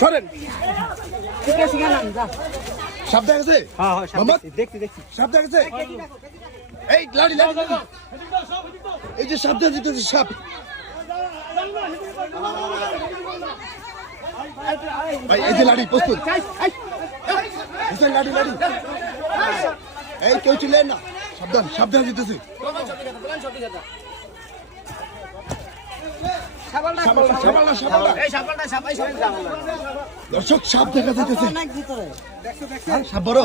ছড়েন সাপ দেখা গেছে? মোহাম্মদ? দেখছি দেখছি। সাপ দেখা গেছে? এই লাড়ি লাড়ি। এই যে সাপ দেখা দিতেছে সাপ। ভাই এই যে লাড়ি প্রস্তুত। লাড়ি লাড়ি। এই কেউ চিল্লেন না? সাবধান সাবধান সাবালটা দর্শক সাপ দেখা দিতেছে হ্যাঁ, সাপ বড়।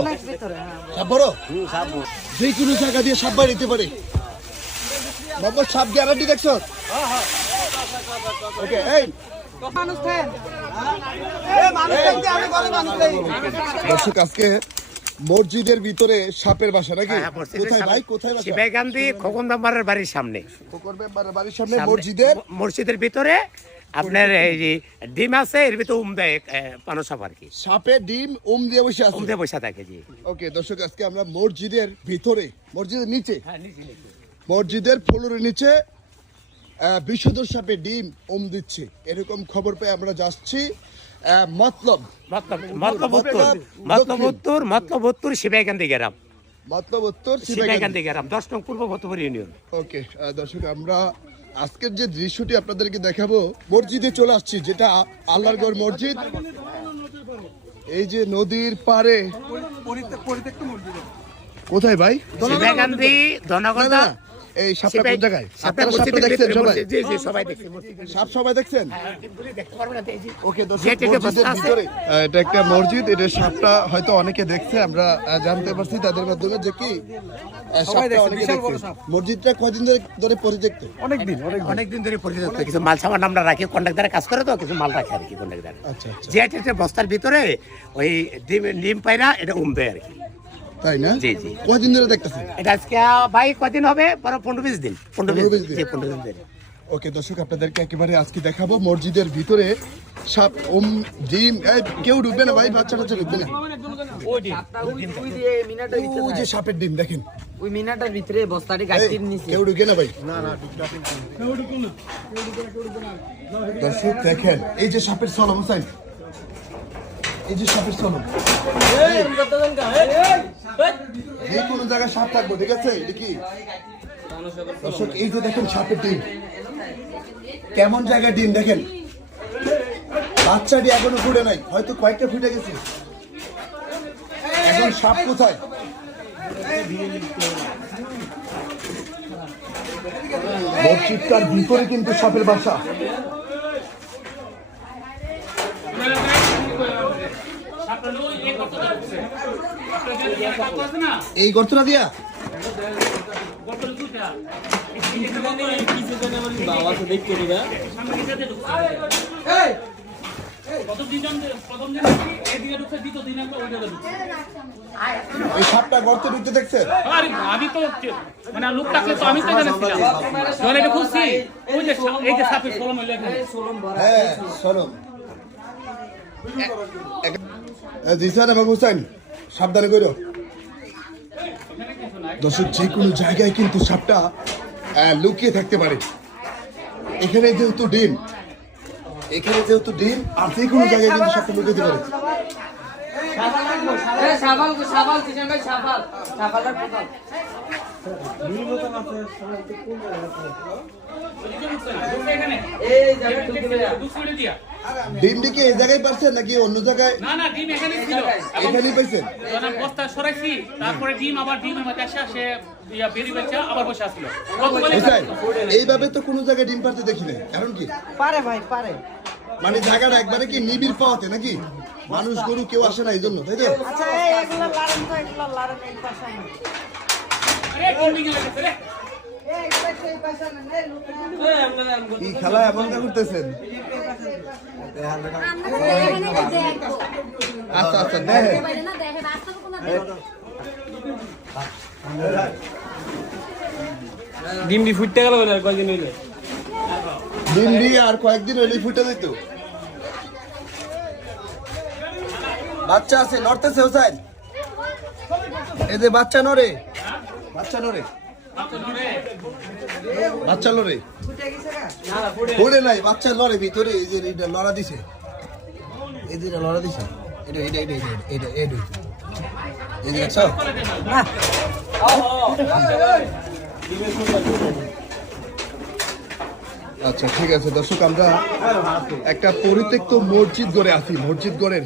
সাপ বড়? যে কোনো জায়গা দিয়ে সাপ বাড়িতে পারে। বাবা সাপ গ্যারান্টি দেখছ? ওকে এই। দর্শক আজকে মসজিদের ভিতরে সাপের বাসা নাকি? হ্যাঁ, কোথায় ভাই? কোথায় বাসা? শিবাই গান্ধী খোকন দাম্বারের বাড়ির সামনে। মেম্বারের বাড়ির সামনে মসজিদের? মসজিদের ভিতরে আপনার এই যে ডিম আছে এর ভিতরে উম দেয় পানো সাপ আর কি। সাপে ডিম ওম দিয়ে বসে উম আছে দিয়ে বসে থাকে জি। ওকে দর্শক আজকে আমরা মসজিদের ভিতরে মসজিদের নিচে হ্যাঁ নিচে মসজিদের ফ্লোরের নিচে বিষধর সাপে ডিম ওম দিচ্ছে। এরকম খবর পেয়ে আমরা যাচ্ছি। মতলব। মতলব মতলব উত্তর মতলব। উত্তর মতলব উত্তর শিবাই গান্ধী গ্রাম। মতলব উত্তর শিবাই শিবাগান্ধী। গ্রাম দশ নং পূর্ব ভতপুর ইউনিয়ন। ওকে দর্শক আমরা আজকের যে দৃশ্যটি আপনাদেরকে দেখাবো মসজিদে চলে আসছি যেটা আল্লাহরগড় মসজিদ। এই যে নদীর পারে কোথায় ভাই? শিবাই গান্ধী না, ধনগরদা না, এই সাপটা কোন জায়গায়? আপনারা সাপটা দেখছেন সবাই? জি জি সবাই দেখছে মসজিদের সাপ সবাই দেখছেন? ভিতরে দেখতে পারবে না তো এই যে। ওকে দর্শক যে থেকে মসজিদের বস্তা আছে। ভিতরে আহ, এটা একটা মসজিদ এটা সাপটা হয়তো অনেকে দেখছে আমরা জানতে পারছি তাদের মাধ্যমে যে কি অনেকে মসজিদটা কদিন ধরে ধরে পরিত্যক্ত? অনেকদিন ধরে কিছু মাল সামান আমরা রাখি কাজ করে তো কিছু মাল রাখে আর কি আচ্ছা আচ্ছা। যে বস্তার ভিতরে ওই ডিম নিম পায়রা এটা উম দেয় আর কি। তাই না? জি, জি। কদিন ধরে দেখতেছেন? এটা আজকে ভাই কদিন হবে? পরে পনেরো বিশ দিন। পনেরো পনেরো বিশ দিন। পনেরো দিন। ধরে। ওকে দর্শক আপনাদেরকে একেবারে আজকে দেখাবো মসজিদের ভিতরে সাপ ওম ডিম এই, কেউ ঢুকবে না ভাই বাচ্চা টাচ্চা ঢুকবে না। ওই যে সাপের ডিম দেখেন। ওই মিনাটার ভিতরে বস্তাটি এই, গাড়ির নিচে। কেউ ঢুকে না ভাই। দর্শক দেখেন এই যে সাপের সলম হোসেন। এই যে সাপের সলম এই কোনো জায়গায় সাপ থাকব ঠিক আছে? দেখি দর্শক এই যে দেখেন সাপের ডিম। কেমন জায়গায় ডিম দেখেন? বাচ্চাটি এখনও ফুটে নাই হয়তো কয়েকটা ফুটে গেছে। এখন সাপ কোথায়? মসজিদটার ভিতরে কিন্তু সাপের বাসা। এই গর্তটা দিয়া? দেখছেন আমি তো মানে লোক তো আমি তো এখানে ছিলাম খুঁজছি ওই যে এই যে সাপের এখানে হ্যাঁ চলো জিসান এবং হুসাইন। সাবধানে করো দর্শক যে কোনো জায়গায় কিন্তু সাপটা লুকিয়ে থাকতে পারে। এখানে যেহেতু ডিম এখানে যেহেতু ডিম আর যে কোনো জায়গায় কিন্তু সাপটা লুকিয়ে পারে। সাবাল সাবাল কিষান ভাই সাবাল সাবালের কোথাও এখানে এই জায়গায় পারছেন নাকি অন্য জায়গায়? না না ডিম এখানে ছিল। এখানেই পাইছেন? আমি বস্তা সরাইছি তারপরে ডিম আবার ডিমের মধ্যে আসে সে ইয়া বেরিয়ে বেচা আবার বসে আসছিল গতকালই হুসাইন এইভাবে তো কোনো জায়গায় ডিম পারতে দেখি নাই। কারণ কি? পারে ভাই পারে। মানে জায়গাটা একবারে কি নিবিড় পাওয়াতে নাকি? মানুষ গরু কেউ আসে না এই জন্য তাই তো? আচ্ছা এগুলো লারেন তো এগুলো লারেন এই পাশে আরে রে। কি খেলা এমন কা করতেছেন? আচ্ছা আচ্ছা দেখেন ডিমডি ফুটতে গেল কয়দিন হইলে? দিয়ে আর কয়েকদিন হইলে ফুটে দিত বাচ্চা আছে, নড়তেছে হোসাইন এই যে বাচ্চা নড়ে। বাচ্চা নড়ে। বাচ্চা লড়ে ফুটে নাই, বাচ্চা লড়ে ভিতরে, এই যে এটা লড়া দিছে। এই দুইটা লড়া দিছে। এটা এটা এটা এটা এটা এই যে দেখছ? আচ্ছা ঠিক আছে, দর্শক, আমরা একটা পরিত্যক্ত মসজিদ গড়ে আছি মসজিদ গড়ের।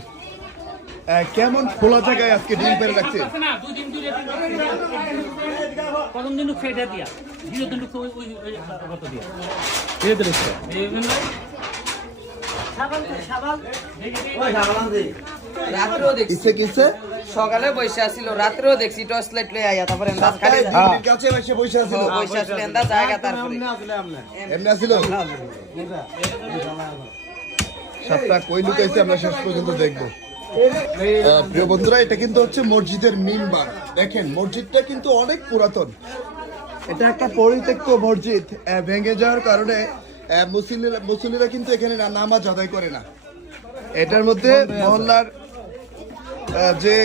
কেমন খোলা জায়গায় আজকে ডিম পেরে রাখছে? প্রথম দিন দিয়া দ্বিতীয় দিন কত দিয়া। সকালে বসে আসছিল রাত্রেও দেখছি টর্চ লাইট লয়ে তারপরে এন্দাজ খালি কাছে আসছিল এন্দাজ জায়গা তারপরে। এমনি সাপটা কই লুকাইছে আমরা শেষ পর্যন্ত দেখব। প্রিয় বন্ধুরা এটা কিন্তু হচ্ছে মসজিদের মিম্বার। দেখেন মসজিদটা কিন্তু অনেক পুরাতন। এটা একটা পরিত্যক্ত মসজিদ ভেঙে যাওয়ার কারণে আহ, মুসলিমরা মুসলিমরা কিন্তু এখানে নামাজ আদায় করে না। এটার মধ্যে মহল্লার যে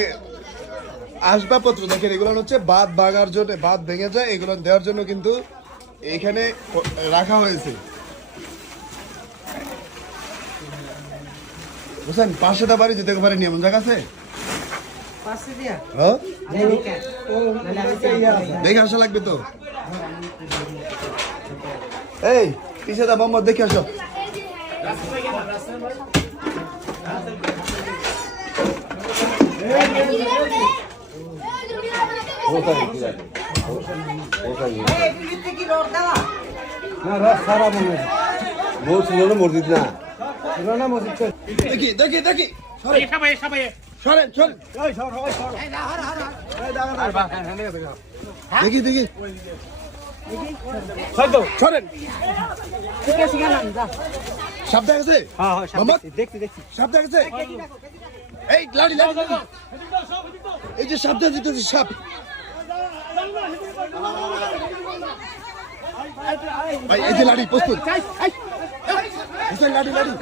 আসবাবপত্র দেখেন এগুলো হচ্ছে বাদ ভাঙার জন্য বাদ ভেঙে যায় এগুলো দেওয়ার জন্য কিন্তু এখানে রাখা হয়েছে। বুঝছেন পাঁচশোটা বাড়ি যেতে পারে এমন জায়গা আছে? পাশে দিয়া? হ্যাঁ? দেখে আসা লাগবে তো। এই পিছে দা মোহাম্মদ দেখে আসো। দেখি দেখি দেখি সবাই সবাই। সরেন সরেন দেখি। দেখি সরেন। সাপ দেখা গেছে মোহাম্মদ সাপ এই লাড়ি লাড়ি। এই যে সাপ। দেখা যেতেছে সাপ ভাই এই যে লাড়ি প্রস্তুত। বুঝছেন লাড়ি লাড়ি।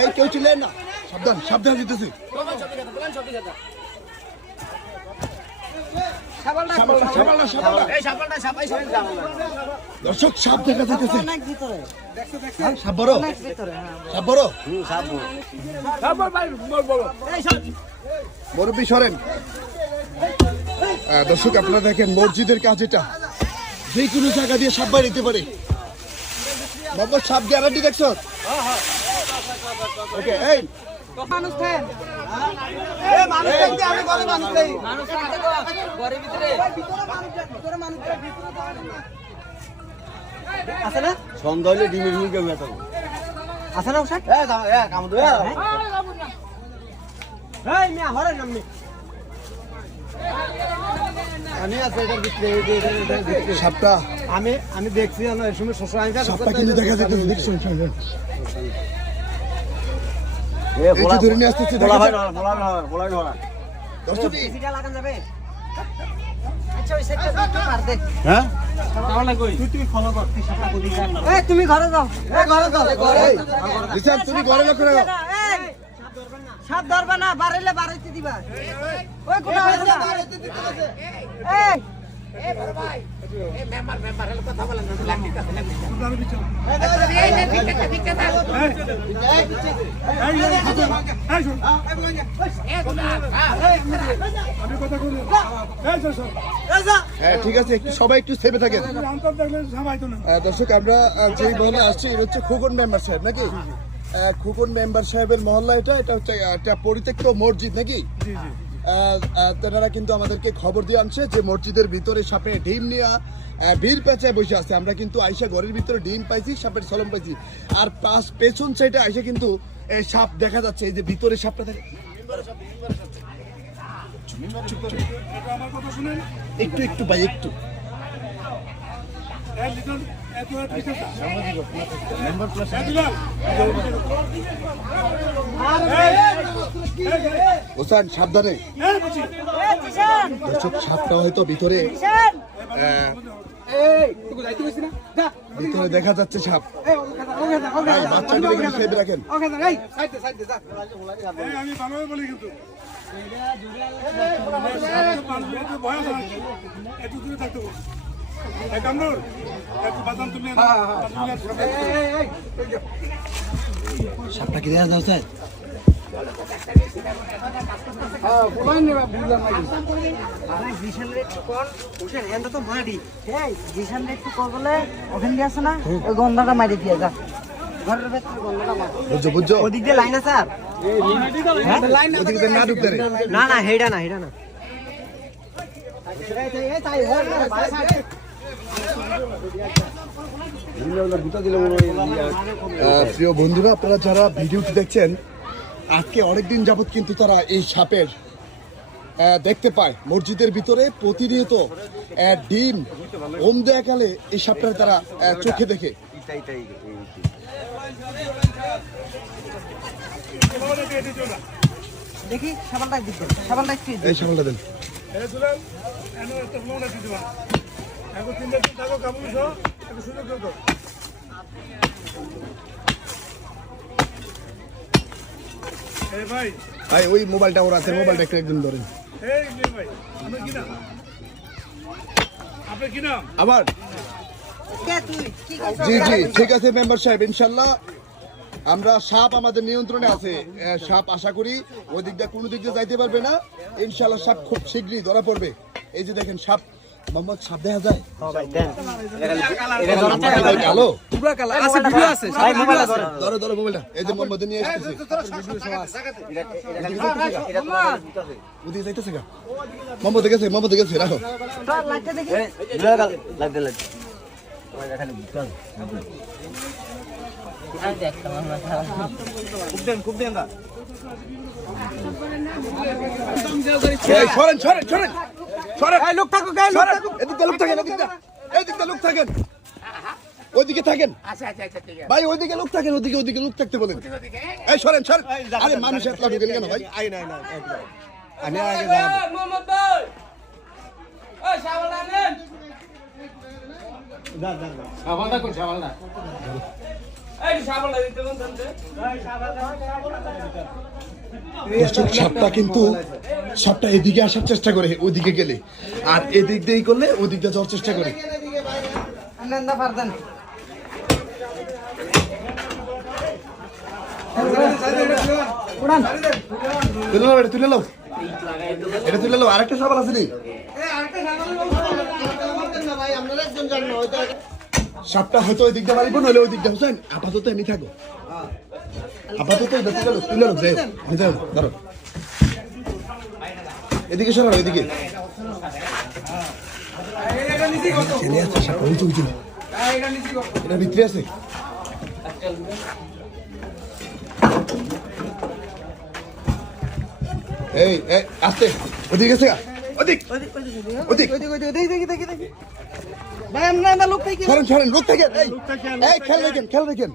এই কেউ ছিলেন না। সাবধান সাবধান দিতেছি। দর্শক সাপ দেখা ভিতরে হ্যাঁ, সাপ বড়? সাপ মুরব্বী সরেন। দর্শক আপনারা দেখেন মসজিদের কাজ এটা। যে কোনো জায়গা দিয়ে সাপ দিতে পারে। বাবা সাপ গ্যারান্টি দেখছ ওকে এই। মানুষ থাকেন। মানুষ থাকতে আমি ঘরে মানুষ নেই মানুষ থাকতে ঘরের ভিতরে ভিতরে। মানুষ আছে না? সন্ধ্যা হলে ডিমের মুখে বেতাম আছে? না ওষুধ এই মিয়া হরে নামনি আমি আছে ভিতরে। সাপটা। আমি আমি দেখছি এই সময় শ্বশুর আইন সাপটা কিন্তু দেখা দেখছ। এই যে ধরে নিয়ে আসতেছে আচ্ছা হ্যাঁ? তুমি ঘরে যাও। ঘরে যাও তুমি ঘরে লক্ষ্য সাপ ধরবা না বাড়াইলে বাড়াইতে দিবা। ওই হ্যাঁ ঠিক আছে একটু সবাই একটু সেভে থাকেন। দর্শক আমরা আহ, যেই মহল্লা আসছি এটা হচ্ছে খোকন মেম্বার সাহেব নাকি? খোকন মেম্বার সাহেবের মহল্লা এটা এটা হচ্ছে একটা পরিত্যক্ত মসজিদ নাকি? আহ, আহ, তেনারা কিন্তু আমাদেরকে খবর দিয়ে আনছে যে মসজিদের ভিতরে সাপে ডিম নিয়ে আহ, ভিড় পেঁচায় বসে আছে। আমরা কিন্তু আইসা ঘরের ভিতরে ডিম পাইছি সাপের সলম পাইছি। আর পাশ পেছন সাইডে আইসা কিন্তু এই সাপ দেখা যাচ্ছে। এই যে ভিতরে সাপটা থাকে একটু একটু ভাই একটু। ওসান সাবধানে দর্শক সাপটা হয়তো ভিতরে ভিতরে দেখা যাচ্ছে সাপ ভাই, বাচ্চাগুলো সেভ রাখেন আমি ভালোভাবে বলি কিন্তু একটু দূরে থাকতে বলছি সাপটা কি দেখা যাচ্ছে একটু গন্ধাটা মারি দিয়ে যা ঘরের ভেতরে গন্ধাটা মার বুঝছ বুঝছ ওদিক দিয়ে লাইন আছে আর ওদিকে তো না না না হেডা না হেডা না প্রিয় বন্ধুরা আপনারা যারা ভিডিওটি দেখছেন আজকে অনেকদিন যাবত কিন্তু তারা এই সাপের দেখতে পায়। মসজিদের ভিতরে প্রতিনিয়ত ডিম ওম দেয়াকালে এই সাপটা তারা চোখে দেখে। দেখি সাবানটা সাবানটা একটু এই দেন। ভাই। ওই মোবাইলটা ওর আছে মোবাইলটা একটু একদম ধরেন। আবার? কে তুই? কি করছিস? জি জি ঠিক আছে মেম্বার সাহেব ইনশাল্লাহ। আমরা সাপ আমাদের নিয়ন্ত্রণে আছে। সাপ আশা করি ওই দিক দিয়ে কোনো দিক দিয়ে যাইতে পারবে না। ইনশাল্লাহ সাপ খুব শীঘ্রই ধরা পড়বে। এই যে দেখেন সাপ মোহাম্মদ সাপ দেখা যায় ভাই, কালো ভাই মোবাইল আছে ধরো ধরো মোবাইলটা এই যে মোহাম্মদ নিয়ে এসেছে ওদিকে যাইতেছে গা মোহাম্মদ গেছে মোহাম্মদ গেছে রাখো তোর লাইটটা দেখি এই, সরেন সরেন সরেন সরেন এই লোক থাকুক এই লোক থাকুক। এদিকে লোক থাকেন এদিকে এদিকে লোক থাকেন। ওইদিকে থাকেন। আচ্ছা আচ্ছা আচ্ছা ঠিক আছে। ভাই ওইদিকে লোক থাকেন ওইদিকে ওইদিকে লোক থাকতে বলেন। ওদিকে, এই, এই সরেন সরেন। আরে মানুষ এত লাভ কেন ভাই? আমি আগে যাব সাবালটা কোন সাবালটা দর্শক সাপটা কিন্তু সাপটা এদিকে আসার চেষ্টা করে ওদিকে গেলে। আর এদিক দিয়েই করলে ওদিক দিয়ে যাওয়ার চেষ্টা করে। তুলে নাও এটা তুলে নাও। এটা তুলে নাও আরেকটা সাবাল আছে সাপটা হয়তো ওই দিকটা নইলে ওই দিকটা হোসেন আপাতত এমনি থাকো। আপাতত তুলে নাও তুলে যাই ধরো। এদিকে সরাও এদিকে। ছেলে আছে সাপটা এটা ভিতরে আছে। এই ওদিকে আমরা না লোক থেকে। খেল দেখেন, খেল রাখেন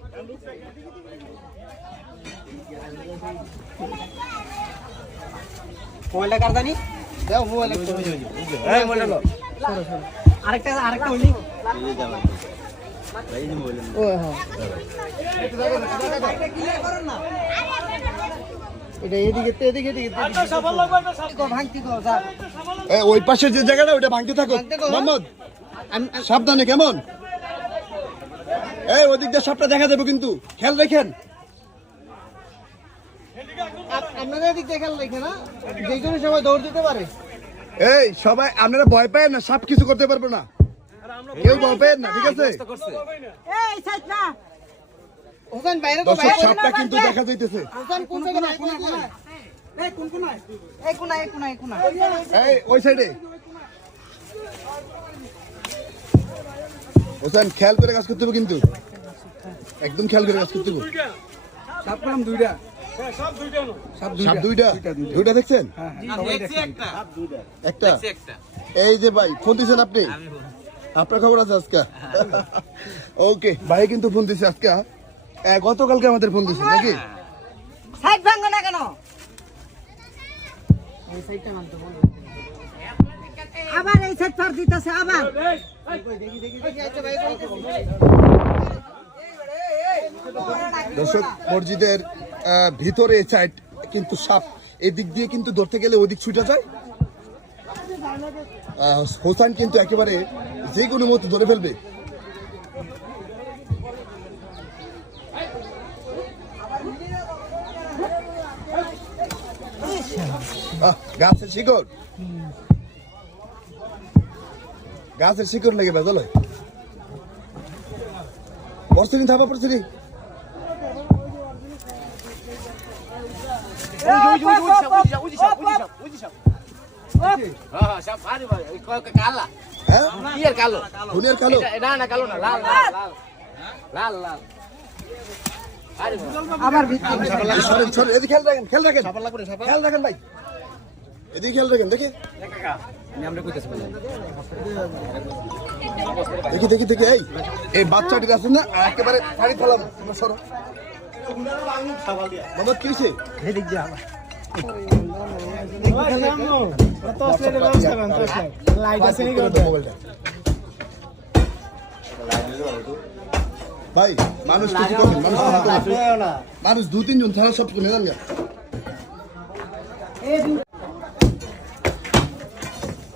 মোবাইলটা কার জানি? দাও মোবাইল এই মোবাইল লো। আরেকটা আরেকটা হইলি ও হ্যাঁ। এই ওই পাশের যে জায়গাটা ওটা ভাঙতে থাকো? মোহাম্মদ সাবধানে কেমন? এই ওদিক দিয়ে সাপটা দেখা যাবে কিন্তু। খেয়াল রাখেন। থেকে খেয়াল না? যে কোনো সময় দৌড় দিতে পারে। এই সবাই আপনারা ভয় পায় না সাপ কিছু করতে পারবে না। কেউ ভয় পায় না ঠিক আছে? এই সাইড না। হোসেন বাইরে তো বাইরে সাপটা কিন্তু দেখা যাইতেছে। হোসেন কোন জায়গায় কোন কোন এই কোন কোন এই কোন এই কোন এই কোন এই ওই সাইডে। হোসেন খেয়াল করে কাজ করতে হবে কিন্তু। একদম খেয়াল করে কাজ করতে হবে। দুইটা। সাপ দুইটা দুইটা দেখছেন একটা এই যে ভাই ফোন আপনি আপনার খবর আছে আজকে ওকে ভাই কিন্তু ফোন দিছে আজকে গতকালকে আমাদের ফোন দিছে নাকি সাইড ভাঙো না কেন এই সাইডটা মানতে বল আবার এই সাইড পার দিতেছে আবার দর্শক মসজিদের ভিতরে চাইট কিন্তু সাপ। এদিক দিয়ে কিন্তু ধরতে গেলে ওদিক ছুটে যায়। আহ, হোসাইন কিন্তু একেবারে যে কোনো মতো ধরে ফেলবে। গাছের শিকড়। গাছের শিকড় লেগে বেজল পড়ছিনি থাপা পড়ছিনি হ্যাঁ খুনের কালো আবার খেয়াল রাখেন খেয়াল রাখেন খেয়াল রাখেন ভাই এদিকে খেয়াল রাখেন দেখে দেখি দেখি দেখি এই বাচ্চাটি আছে না, একেবারে ফাড়ি ফেলাম সরো। মোহাম্মদ কি হয়েছে? মোবাইলটা ভাই মানুষ কিছু করবেন মানুষ কিছু করবেন। মানুষ দু তিনজন থানা সব করে নেন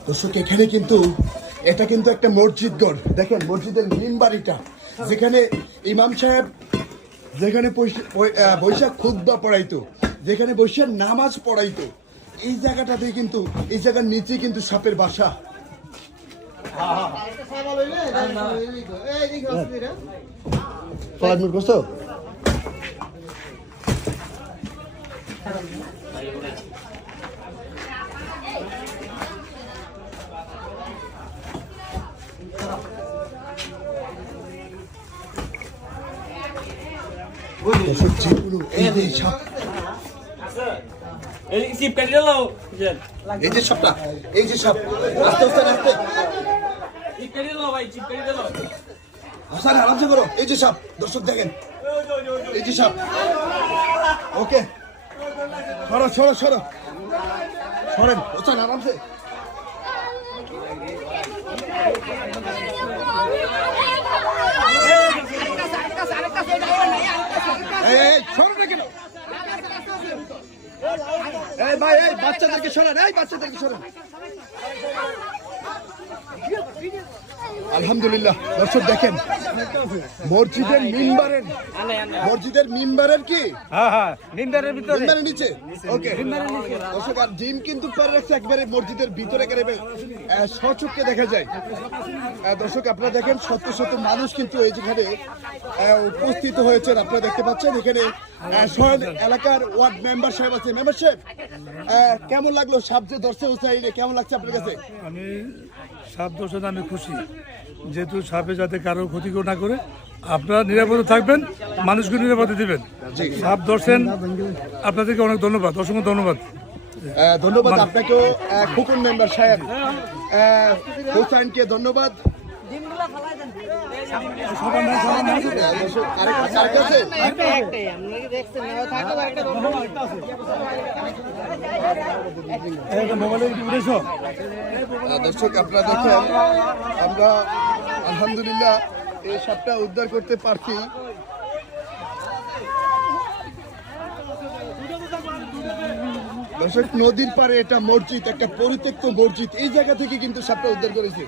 দর্শক এখানে কিন্তু এটা কিন্তু একটা মসজিদ গড় দেখেন মসজিদের মেন বাড়িটা। যেখানে ইমাম সাহেব যেখানে বৈশ- বৈশাখ খুদ্া পড়াইতো, যেখানে বৈশাখ নামাজ পড়াইতো, এই জায়গাটাতে কিন্তু, এই জায়গার নিচে কিন্তু সাপের বাসা। এই যে সাপ এই যে সাপ আস্তে আস্তে আস্তে হাসান আরামসে করো এই যে সাপ দর্শক দেখেন এই যে সাপ ওকে সরো সরো সরো সরেন হোসেন আরামসে এই, সরো না কেন? এই ভাই এই বাচ্চাদেরকে সরান এই বাচ্চাদেরকে সরান আলহামদুলিল্লাহ। দর্শক দেখেন মসজিদের মিম্বারের মসজিদের মিম্বারের কি? হ্যাঁ হ্যাঁ নিন্দারের ভিতরে। মিম্বারের নিচে? ওকে। দর্শক আর জিম কিন্তু পারে রাখছে একবারে মসজিদের ভিতরে একেবারে আহ, স্বচক্ষে দেখা যায়। দর্শক আপনারা দেখেন শত শত মানুষ কিন্তু এই যেখানে উপস্থিত হয়েছেন আপনারা দেখতে পাচ্ছেন এখানে শহর এলাকার ওয়ার্ড মেম্বার সাহেব আছে। মেম্বার সাহেব কেমন লাগল যে দর্শক হোসাইনে কেমন লাগছে আপনার কাছে? আমি দর্শনে আমি খুশি। যেহেতু সাপে যাতে কারও ক্ষতি না করে আপনারা নিরাপদে থাকবেন মানুষকে নিরাপদে দিবেন। সাপ দর্শন আপনাদেরকে অনেক ধন্যবাদ অসংখ্য ধন্যবাদ। ধন্যবাদ আপনাকেও। খুকুন মেম্বার সাহেব হোসাইনকে ধন্যবাদ। দর্শক আপনারা দেখেন আমরা আলহামদুলিল্লাহ, এই সাপটা উদ্ধার করতে পারছি। দর্শক, নদীর পারে এটা মসজিদ, একটা পরিত্যক্ত মসজিদ, এই জায়গা থেকে কিন্তু সাপটা উদ্ধার করেছে।